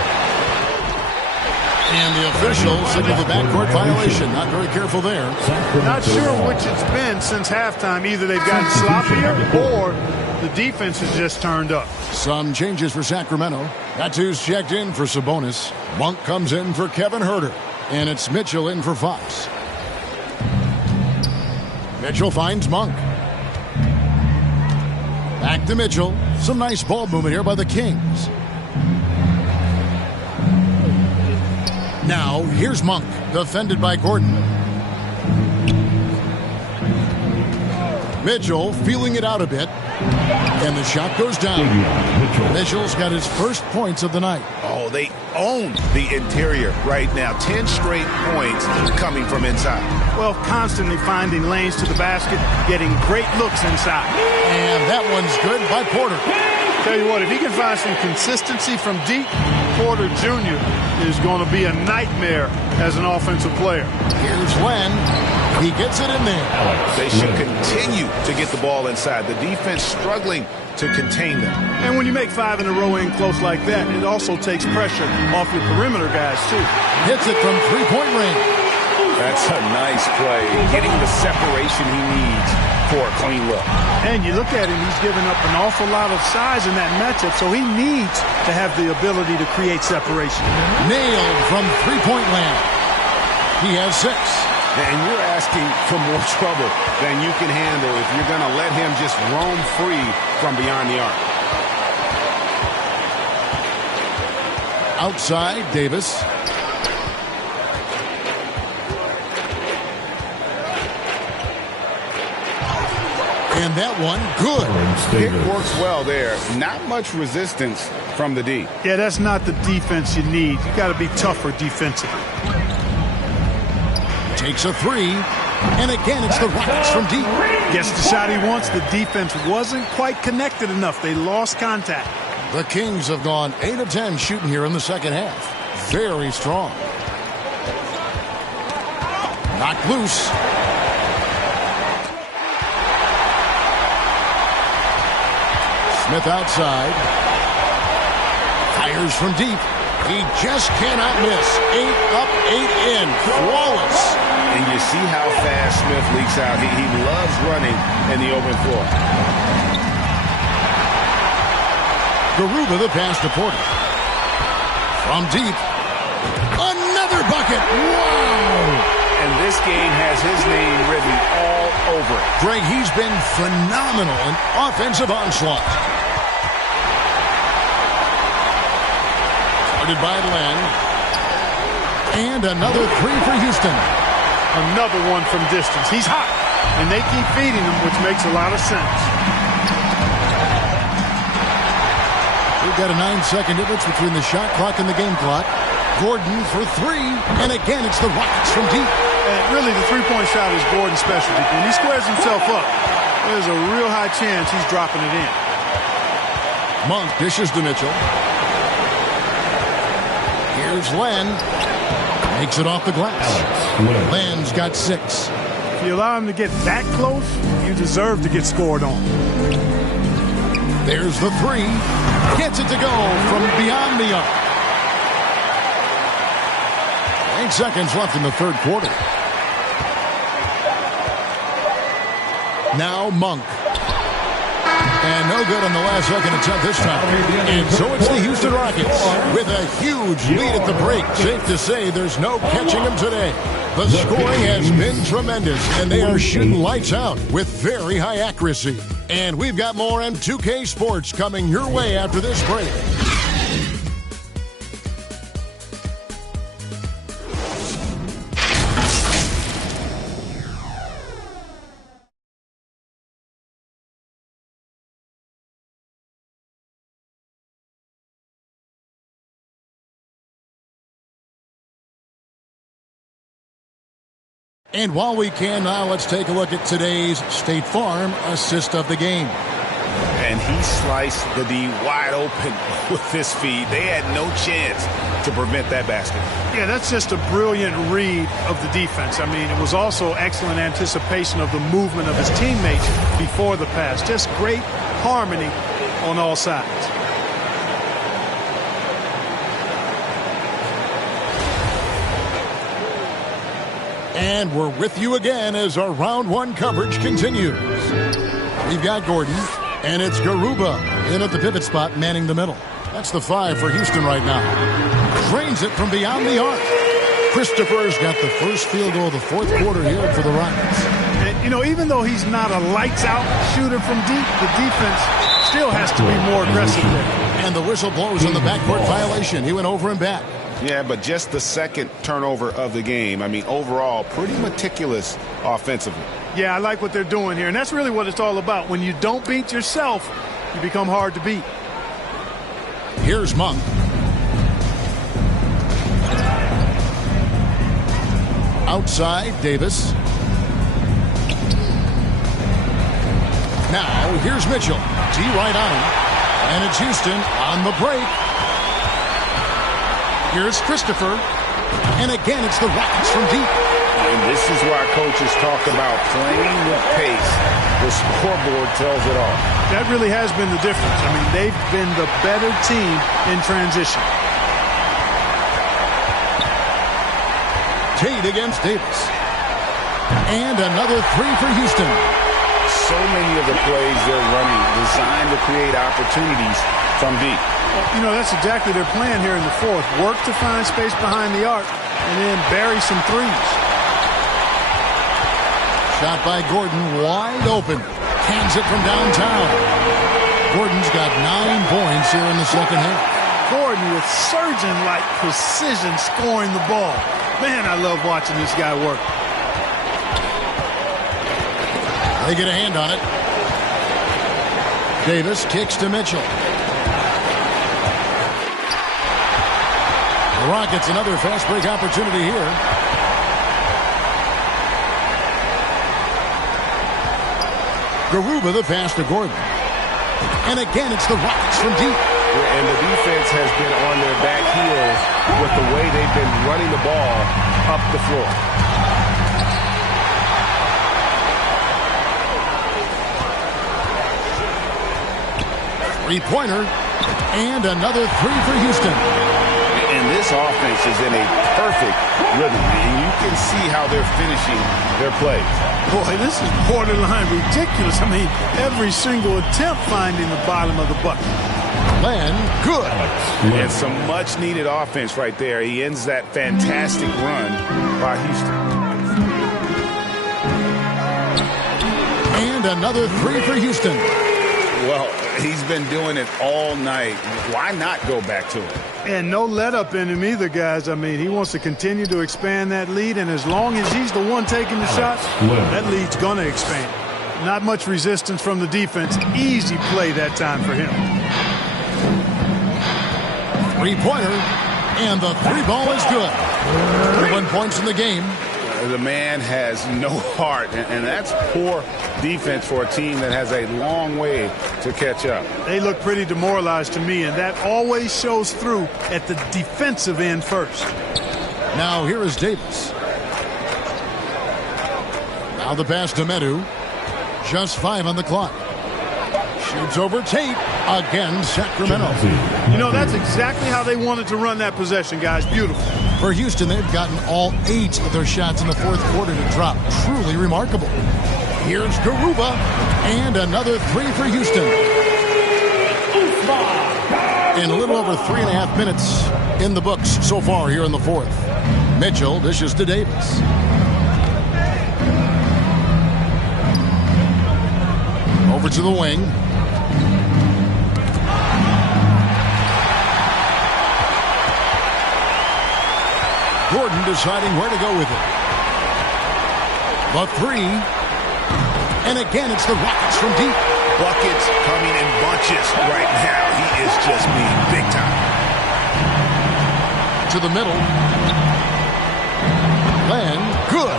And the officials signal the backcourt violation. Not very careful there. Not sure which it's been since halftime. Either they've gotten sloppier or the defense has just turned up. Some changes for Sacramento. That's who's checked in for Sabonis. Monk comes in for Kevin Herder. And it's Mitchell in for Fox. Mitchell finds Monk. Back to Mitchell. Some nice ball movement here by the Kings. Now, here's Monk, defended by Gordon. Mitchell feeling it out a bit. And the shot goes down. Mitchell's got his first points of the night. Oh, they own the interior right now. 10 straight points coming from inside. Well, constantly finding lanes to the basket, getting great looks inside. And that one's good by Porter. Tell you what, if he can find some consistency from deep, Porter Jr. is going to be a nightmare as an offensive player. Here's Len. He gets it in there. They should continue to get the ball inside. The defense struggling to contain them. And when you make 5 in a row in close like that, it also takes pressure off your perimeter guys, too. Hits it from three-point range. That's a nice play. Getting the separation he needs for a clean look. And you look at him, he's given up an awful lot of size in that matchup, so he needs to have the ability to create separation. Nailed from three-point land. He has 6. And you're asking for more trouble than you can handle if you're going to let him just roam free from beyond the arc. Outside, Davis. And that one, good. It works well there. Not much resistance from the D. Yeah, that's not the defense you need. You got to be tougher defensively. Takes a 3. And again, it's the Rockets from deep. Gets the shot he wants. The defense wasn't quite connected enough. They lost contact. The Kings have gone 8 of 10 shooting here in the second half. Very strong. Knocked loose. Smith outside. Fires from deep. He just cannot miss. 8 up, 8 in. Flawless. And you see how fast Smith leaks out. He loves running in the open floor. Garuba the pass to Porter. From deep. Another bucket. Wow. And this game has his name written all over it. Greg, he's been phenomenal in offensive onslaught. Started by Len. And another 3 for Houston. Another one from distance. He's hot, and they keep feeding him, which makes a lot of sense. We've got a 9-second difference between the shot clock and the game clock. Gordon for 3, and again it's the Rockets from deep. And really, the three-point shot is Gordon's specialty. When he squares himself up, there's a real high chance he's dropping it in. Monk dishes to Mitchell. Here's Len. Makes it off the glass. Len's got 6. If you allow him to get that close, you deserve to get scored on. There's the 3. Gets it to go from beyond the arc. 8 seconds left in the third quarter. Now Monk. And no good on the last second attempt this time. And so it's the Houston Rockets with a huge lead at the break. Safe to say there's no catching them today. The scoring has been tremendous, and they are shooting lights out with very high accuracy. And we've got more M2K Sports coming your way after this break. And while we can now, let's take a look at today's State Farm assist of the game. And he sliced the D wide open with this feed. They had no chance to prevent that basket. Yeah, that's just a brilliant read of the defense. I mean, it was also excellent anticipation of the movement of his teammates before the pass. Just great harmony on all sides. And we're with you again as our round 1 coverage continues. We've got Gordon, and it's Garuba in at the pivot spot, manning the middle. That's the 5 for Houston right now. Drains it from beyond the arc. Christopher's got the first field goal of the fourth quarter here for the Rockets. And, you know, even though he's not a lights-out shooter from deep, the defense still has to be more aggressive there. And the whistle blows on the backcourt violation. He went over and back. Yeah, but just the second turnover of the game. I mean, overall, pretty meticulous offensively. Yeah, I like what they're doing here, and that's really what it's all about. When you don't beat yourself, you become hard to beat. Here's Monk. Outside, Davis. Now, here's Mitchell. D right on him. And it's Houston on the break. Here's Christopher. And again, it's the Rockets from deep. And this is why coaches talk about playing with pace. The scoreboard tells it all. That really has been the difference. I mean, they've been the better team in transition. Tate against Davis. And another three for Houston. So many of the plays they're running designed to create opportunities from deep. You know, that's exactly their plan here in the fourth. Work to find space behind the arc and then bury some threes. Shot by Gordon, wide open. Cans it from downtown. Gordon's got 9 points here in the second half. Gordon with surgeon-like precision scoring the ball. Man, I love watching this guy work. They get a hand on it. Davis kicks to Mitchell. The Rockets another fast break opportunity here. Garuba the pass to Gordon. And again, it's the Rockets from deep. And the defense has been on their back heels with the way they've been running the ball up the floor. Three-pointer. And another three for Houston. And this offense is in a perfect rhythm. And you can see how they're finishing their plays. Boy, this is borderline ridiculous. I mean, every single attempt finding the bottom of the bucket. Len, good. And some much-needed offense right there. He ends that fantastic run by Houston. And another three for Houston. Well, he's been doing it all night. Why not go back to it? And no let up in him either, guys. I mean, he wants to continue to expand that lead, and as long as he's the one taking the shots, that lead's going to expand. Not much resistance from the defense. Easy play that time for him. Three-pointer, and the three ball is good. 21 points in the game. The man has no heart, and that's poor defense for a team that has a long way to catch up. They look pretty demoralized to me, and that always shows through at the defensive end first. Now here is Davis. Now the pass to Medu. Just 5 on the clock. Shoots over Tate. Again, Sacramento. You know, that's exactly how they wanted to run that possession, guys. Beautiful. For Houston, they've gotten all 8 of their shots in the fourth quarter to drop. Truly remarkable. Here's Garuba. And another three for Houston. In a little over 3.5 minutes in the books so far here in the fourth. Mitchell dishes to Davis. Over to the wing. Gordon deciding where to go with it. The three. And again, it's the Rockets from deep. Buckets coming in bunches right now. He is just being big time. To the middle. Len, good.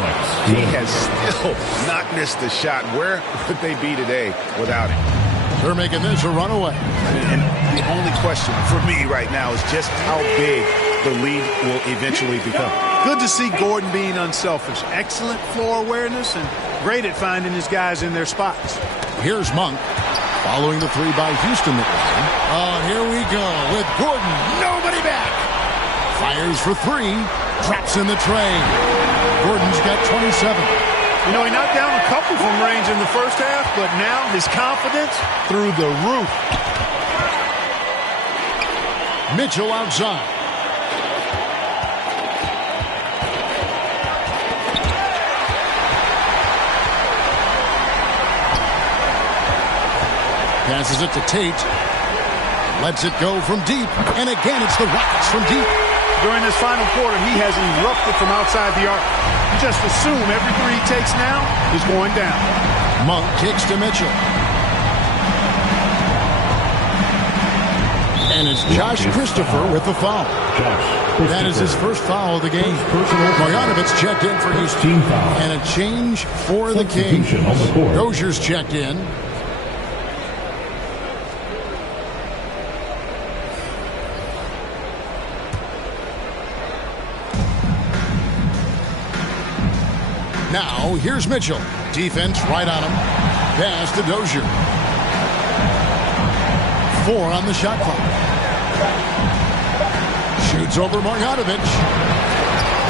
He has still not missed a shot. Where would they be today without him? They're making this a runaway. And the only question for me right now is just how big the lead will eventually become. Good to see Gordon being unselfish. Excellent floor awareness and great at finding his guys in their spots. Here's Monk following the three by Houston. Oh, here we go with Gordon. Nobody back. Fires for three. Traps in the tray. Gordon's got 27. You know, he knocked down a couple from range in the first half, but now his confidence through the roof. Mitchell outside. Passes it to Tate. Lets it go from deep. And again, it's the Rockets from deep. During this final quarter, he has erupted from outside the arc. just assume every three he takes now is going down. Monk kicks to Mitchell. And it's Josh Christopher with the foul. That is his first foul of the game. Marjanovic checked in for Houston. And a change for the Kings. Dozier's checked in. Now, here's Mitchell. Defense right on him. Pass to Dozier. 4 on the shot clock. Shoots over Marjanovic.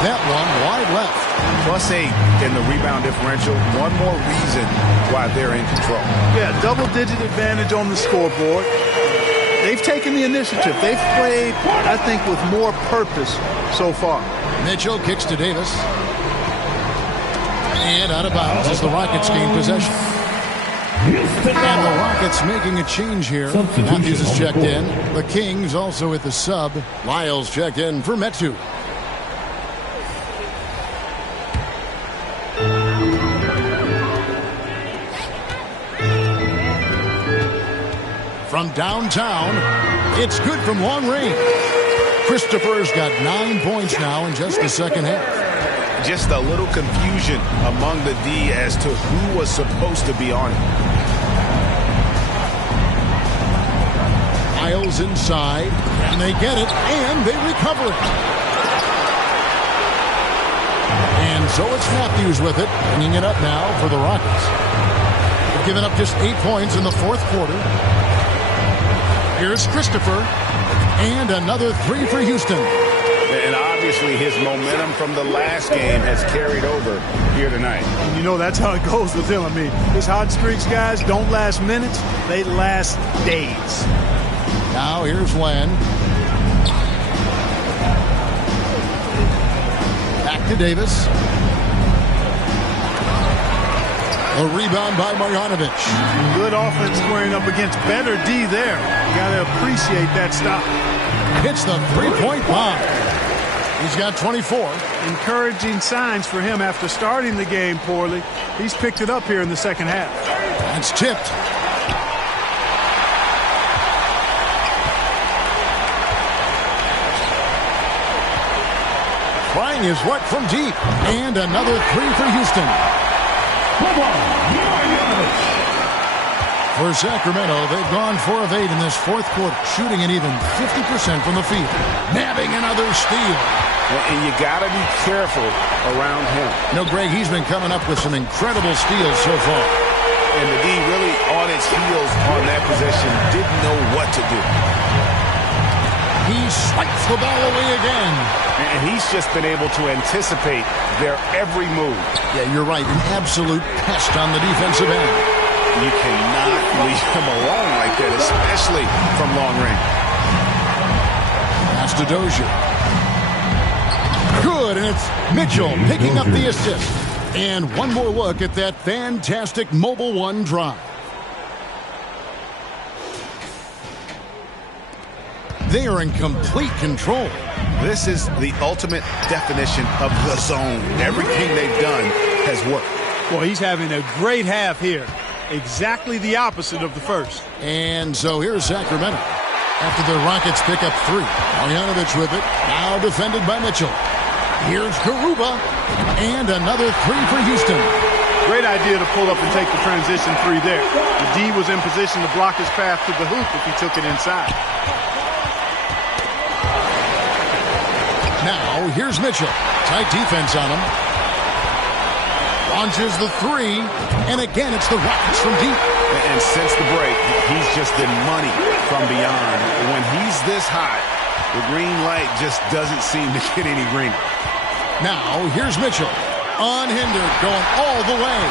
That one wide left. +8 in the rebound differential. One more reason why they're in control. Yeah, double-digit advantage on the scoreboard. They've taken the initiative. They've played, I think, with more purpose so far. Mitchell kicks to Davis. And out of bounds as the Rockets gain possession. And the Rockets making a change here. Matthews is checked in. The Kings also at the sub. Lyles checked in for Metu. From downtown, it's good from long range. Christopher's got 9 points now in just the second half. Just a little confusion among the D as to who was supposed to be on it. Lyles inside, and they get it, and they recover it. And so it's Matthews with it, bringing it up now for the Rockets. They've given up just 8 points in the fourth quarter. Here's Christopher, and another 3 for Houston. And obviously his momentum from the last game has carried over here tonight. And you know that's how it goes with him. I mean, his hot streaks, guys, don't last minutes. They last days. Now here's Len. Back to Davis. A rebound by Marjanovic. Good offense squaring up against better D there. You got to appreciate that stop. Hits the three-point bomb. He's got 24. Encouraging signs for him after starting the game poorly. He's picked it up here in the second half. That's tipped. Trying his luck from deep. And another 3 for Houston. For Sacramento, they've gone 4 of 8 in this fourth quarter, shooting an even 50% from the field. Nabbing another steal. And you got to be careful around him. No, Greg, he's been coming up with some incredible steals so far. And the D really on its heels on that possession, didn't know what to do. He swipes the ball away again. And he's just been able to anticipate their every move. Yeah, you're right. An absolute pest on the defensive end. You cannot leave him alone like that, especially from long range. Pass to Dozier. Good, and it's Mitchell picking up the assist. And one more look at that fantastic Mobile One drive. They are in complete control. This is the ultimate definition of the zone. Everything they've done has worked. Well, he's having a great half here. Exactly the opposite of the first. And so here's Sacramento. After the Rockets pick up 3. Marjanovic with it. Now defended by Mitchell. Here's Garuba. And another 3 for Houston. Great idea to pull up and take the transition 3 there. The D was in position to block his path to the hoop if he took it inside. Now, here's Mitchell. Tight defense on him. Launches the 3. And again, it's the Rockets from deep. And since the break, he's just been money from beyond. When he's this hot, the green light just doesn't seem to get any greener. Now, here's Mitchell. Unhindered, going all the way.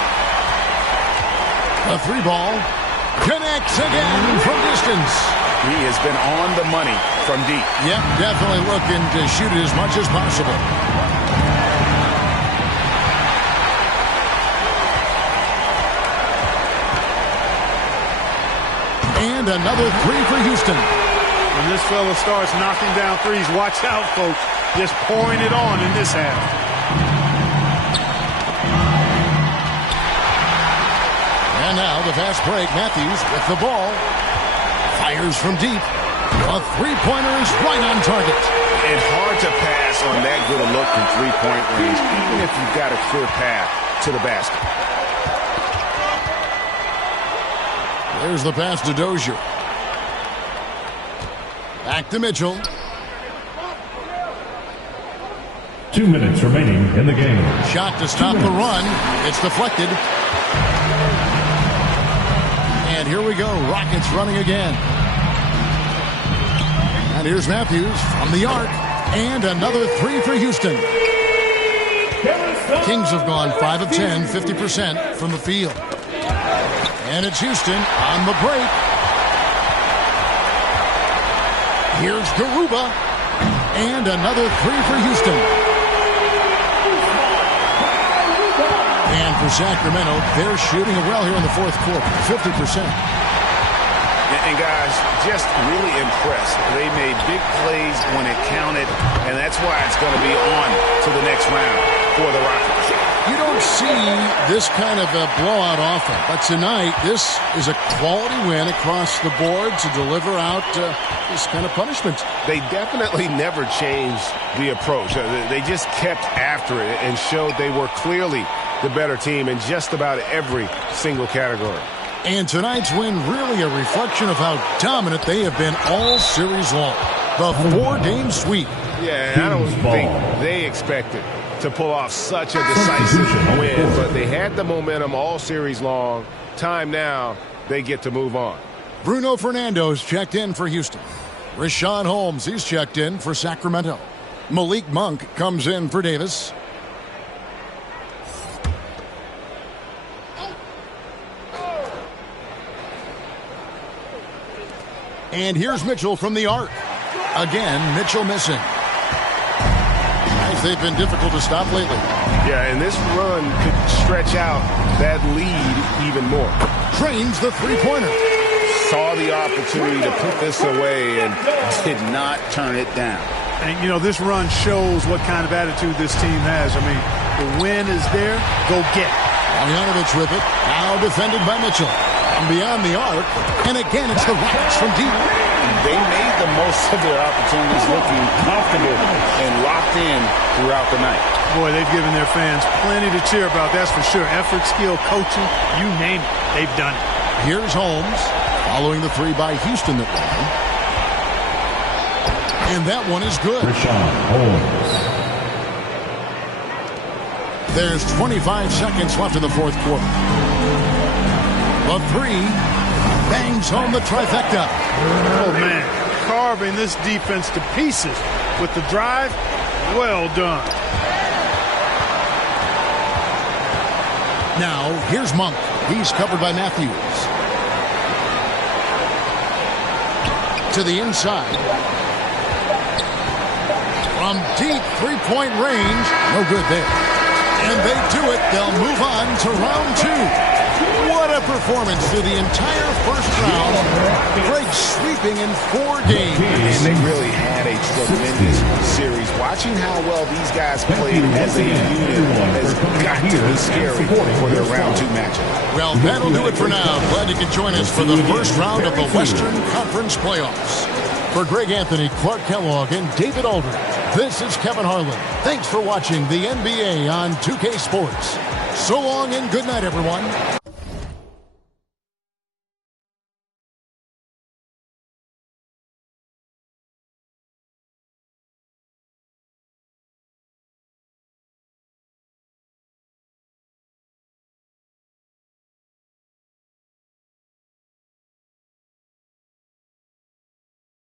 The 3 ball connects again from distance. He has been on the money from deep. Yep, definitely looking to shoot it as much as possible. And another 3 for Houston. When this fella starts knocking down threes, watch out, folks. Just pouring it on in this half. And now the fast break. Matthews with the ball. Fires from deep. A three-pointer is right on target. It's hard to pass on that good a look from three-point range, even if you've got a clear path to the basket. There's the pass to Dozier. Back to Mitchell. 2 minutes remaining in the game. Shot to stop the run. It's deflected. And here we go. Rockets running again. And here's Matthews from the arc. And another three for Houston. Kings have gone 5 of 10, 50% from the field. And it's Houston on the break. Here's Garuba. And another three for Houston. And for Sacramento, they're shooting it well here in the fourth quarter, 50%. And guys, just really impressed. They made big plays when it counted, and that's why it's going to be on to the next round for the Rockets. You don't see this kind of a blowout often, but tonight this is a quality win across the board to deliver out this kind of punishment. They definitely never changed the approach. They just kept after it and showed they were clearly the better team in just about every single category. And tonight's win really a reflection of how dominant they have been all series long. The 4-game sweep. Yeah, I don't think they expected to pull off such a decisive win, but they had the momentum all series long. Time now, they get to move on. Bruno Fernando's checked in for Houston. Rashawn Holmes, he's checked in for Sacramento. Malik Monk comes in for Davis. And here's Mitchell from the arc. Again, Mitchell missing. Guys, they've been difficult to stop lately. Yeah, and this run could stretch out that lead even more. Trains the three-pointer. Saw the opportunity to put this away and did not turn it down. And, you know, this run shows what kind of attitude this team has. I mean, the win is there, go get it. Bogdanovich with it. Now defended by Mitchell. From beyond the arc. And again, it's the Rockets from deep. They made the most of their opportunities, looking comfortable and locked in throughout the night. Boy, they've given their fans plenty to cheer about, that's for sure. Effort, skill, coaching, you name it, they've done it. Here's Holmes, following the three by Houston that ran. And that one is good. Rashawn Holmes. There's 25 seconds left in the fourth quarter. The three bangs home the trifecta. Oh, man. Carving this defense to pieces with the drive. Well done. Now, here's Monk. He's covered by Matthews. To the inside. From deep three-point range. No good there. And they do it. They'll move on to round two. What a performance through the entire first round. Greg sweeping in 4 games. And they really had a tremendous series. Watching how well these guys played as a unit has got to be scary for their round two matchup. Well, that'll do it for now. Glad you could join us for the first round of the Western Conference Playoffs. For Greg Anthony, Clark Kellogg, and David Aldridge, this is Kevin Harlan. Thanks for watching the NBA on 2K Sports. So long and good night, everyone.